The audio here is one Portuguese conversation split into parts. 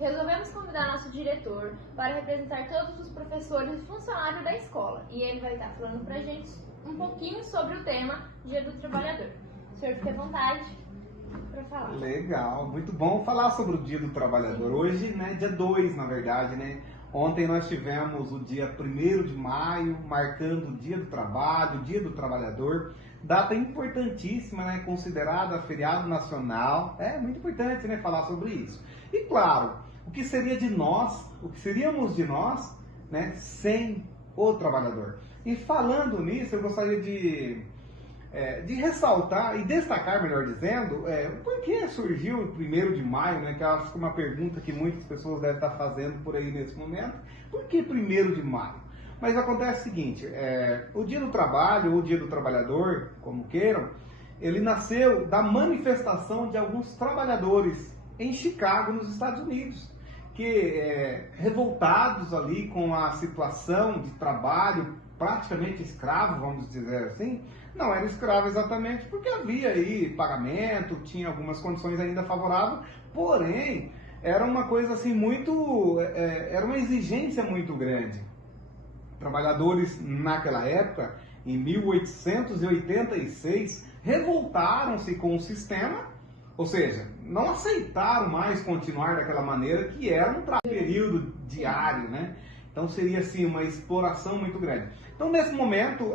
Resolvemos convidar nosso diretor para representar todos os professores e funcionários da escola. E ele vai estar falando pra gente um pouquinho sobre o tema Dia do Trabalhador. O senhor fique à vontade para falar. Legal, muito bom falar sobre o Dia do Trabalhador. Hoje, né, dia 2, na verdade, né? Ontem nós tivemos o dia 1º de maio, marcando o Dia do Trabalho, o Dia do Trabalhador. Data importantíssima, né? Considerada feriado nacional. É muito importante, né, falar sobre isso. E claro, o que seria de nós, o que seríamos de nós, né, sem o trabalhador? E falando nisso, eu gostaria de ressaltar e destacar, melhor dizendo, por que surgiu o 1º de maio, né, que eu acho que é uma pergunta que muitas pessoas devem estar fazendo por aí nesse momento. Por que 1º de maio? Mas acontece o seguinte, o Dia do Trabalho, ou Dia do Trabalhador, como queiram, ele nasceu da manifestação de alguns trabalhadores em Chicago, nos Estados Unidos, que revoltados ali com a situação de trabalho praticamente escravo, vamos dizer assim. Não era escravo exatamente porque havia aí pagamento, tinha algumas condições ainda favoráveis, porém era uma coisa assim muito, era uma exigência muito grande. Trabalhadores naquela época, em 1886, revoltaram-se com o sistema, ou seja, não aceitaram mais continuar daquela maneira, que era um período diário, né? Então seria assim uma exploração muito grande. Então nesse momento,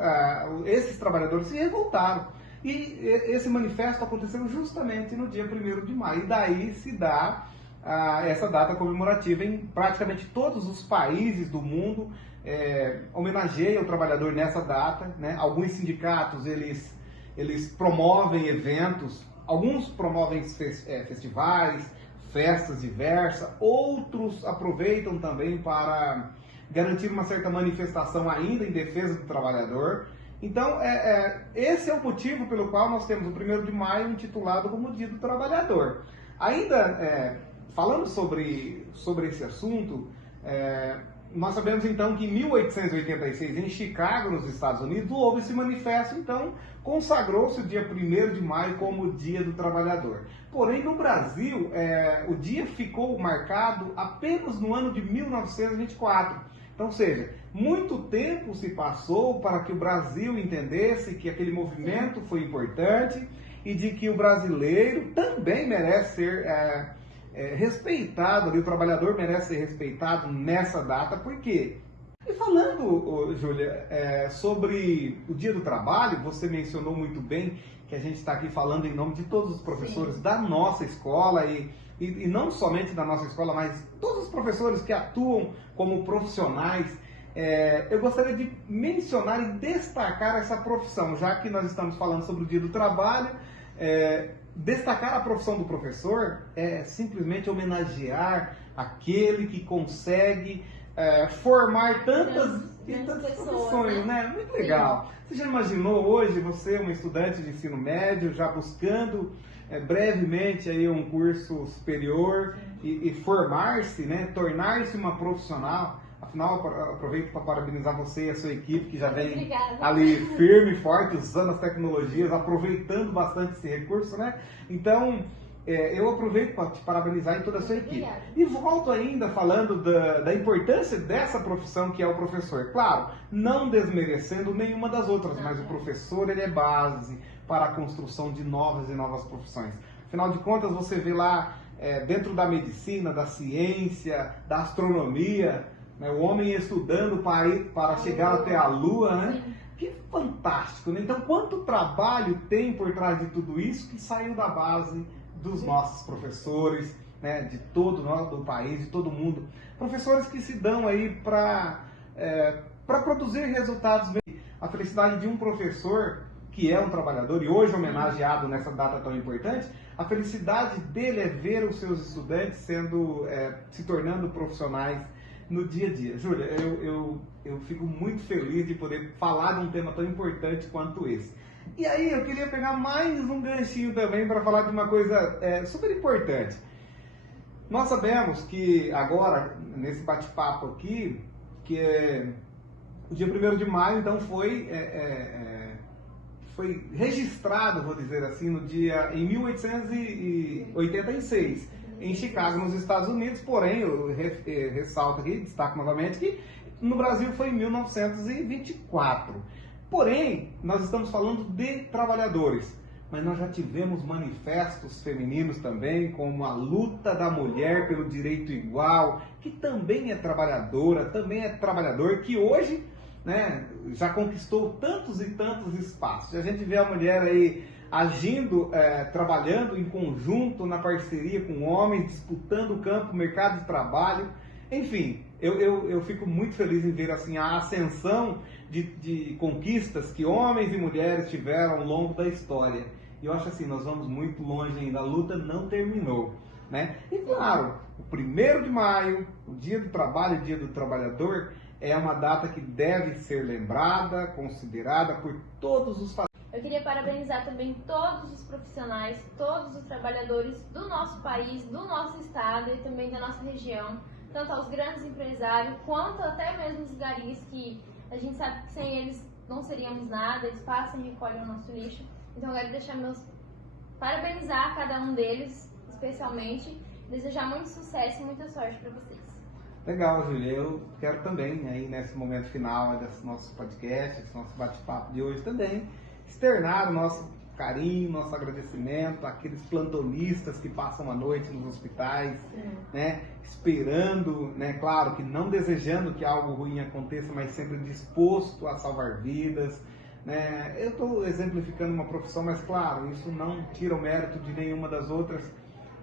esses trabalhadores se revoltaram. E esse manifesto aconteceu justamente no dia 1º de maio. E daí se dá essa data comemorativa em praticamente todos os países do mundo. Homenageiam o trabalhador nessa data, né? Alguns sindicatos eles promovem eventos, alguns promovem festivais, festas diversas, outros aproveitam também para garantir uma certa manifestação ainda em defesa do trabalhador. Então, esse é o motivo pelo qual nós temos o 1º de maio intitulado como Dia do Trabalhador. Ainda, falando sobre esse assunto, nós sabemos então que em 1886, em Chicago, nos Estados Unidos, houve esse manifesto, então consagrou-se o dia 1º de maio como Dia do Trabalhador. Porém, no Brasil, o dia ficou marcado apenas no ano de 1924. Então, ou seja, muito tempo se passou para que o Brasil entendesse que aquele movimento foi importante e de que o brasileiro também merece ser respeitado, o trabalhador merece ser respeitado nessa data. Por quê? E falando, Júlia, sobre o Dia do Trabalho, você mencionou muito bem que a gente está aqui falando em nome de todos os professores da nossa escola e não somente da nossa escola, mas todos os professores que atuam como profissionais. Eu gostaria de mencionar e destacar essa profissão, já que nós estamos falando sobre o Dia do Trabalho. Destacar a profissão do professor é simplesmente homenagear aquele que consegue formar tantas profissões, né? Muito legal. Você já imaginou hoje você, uma estudante de ensino médio, já buscando brevemente aí um curso superior e formar-se, né? Tornar-se uma profissional? Afinal, aproveito para parabenizar você e a sua equipe, que já vem ali firme e forte, usando as tecnologias, aproveitando bastante esse recurso, né? Então, eu aproveito para te parabenizar e toda a sua equipe. E volto ainda falando da importância dessa profissão que é o professor. Claro, não desmerecendo nenhuma das outras, mas o professor ele é base para a construção de novas e novas profissões. Afinal de contas, você vê lá, dentro da medicina, da ciência, da astronomia, né, o homem estudando para chegar até a Lua, né? Sim. Que fantástico, né? Então, quanto trabalho tem por trás de tudo isso que saiu da base dos nossos professores, né, de todo o país, de todo mundo. Professores que se dão aí para produzir resultados. A felicidade de um professor que é um trabalhador e hoje homenageado nessa data tão importante, a felicidade dele é ver os seus estudantes se tornando profissionais no dia a dia. Júlia, eu fico muito feliz de poder falar de um tema tão importante quanto esse. E aí eu queria pegar mais um ganchinho também para falar de uma coisa super importante. Nós sabemos que agora, nesse bate-papo aqui, que o dia 1º de maio, então, foi registrado, vou dizer assim, em 1886, em Chicago, nos Estados Unidos, porém, eu ressalto aqui, destaco novamente que no Brasil foi em 1924. Porém, nós estamos falando de trabalhadores, mas nós já tivemos manifestos femininos também, como a luta da mulher pelo direito igual, que também é trabalhadora, também é trabalhador, que hoje, né, já conquistou tantos e tantos espaços. A gente vê a mulher aí agindo, trabalhando em conjunto, na parceria com homens, disputando o campo, o mercado de trabalho. Enfim, eu fico muito feliz em ver assim, a ascensão de conquistas que homens e mulheres tiveram ao longo da história. E eu acho assim, nós vamos muito longe ainda, a luta não terminou, né? E claro, o 1º de maio, o Dia do Trabalho, o Dia do Trabalhador, é uma data que deve ser lembrada, considerada por todos os fatores. Eu queria parabenizar também todos os profissionais, todos os trabalhadores do nosso país, do nosso estado e também da nossa região, tanto aos grandes empresários, quanto até mesmo os garis, que a gente sabe que sem eles não seríamos nada, eles passam e recolhem o nosso lixo. Então eu quero parabenizar cada um deles, especialmente, desejar muito sucesso e muita sorte para vocês. Legal, Júlia. Eu quero também, aí nesse momento final desse nosso podcast, desse nosso bate-papo de hoje também, externar o nosso carinho, nosso agradecimento àqueles plantonistas que passam a noite nos hospitais, né, esperando, né, claro que não desejando que algo ruim aconteça, mas sempre disposto a salvar vidas, né. Eu estou exemplificando uma profissão, mas claro, isso não tira o mérito de nenhuma das outras.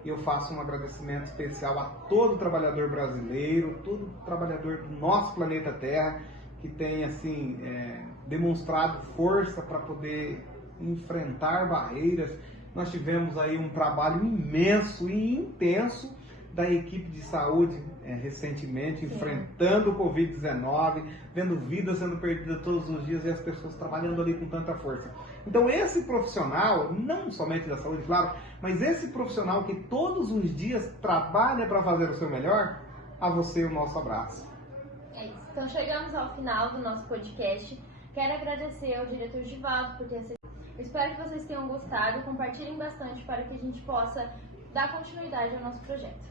E eu faço um agradecimento especial a todo trabalhador brasileiro, todo trabalhador do nosso planeta Terra, que tem assim demonstrado força para poder enfrentar barreiras. Nós tivemos aí um trabalho imenso e intenso da equipe de saúde recentemente, enfrentando o Covid-19, vendo vidas sendo perdidas todos os dias e as pessoas trabalhando ali com tanta força. Então esse profissional, não somente da saúde, claro, mas esse profissional que todos os dias trabalha para fazer o seu melhor, a você o nosso abraço. É isso. Então chegamos ao final do nosso podcast. Quero agradecer ao diretor Givaldo por ter aceitado. Eu espero que vocês tenham gostado. Compartilhem bastante para que a gente possa dar continuidade ao nosso projeto.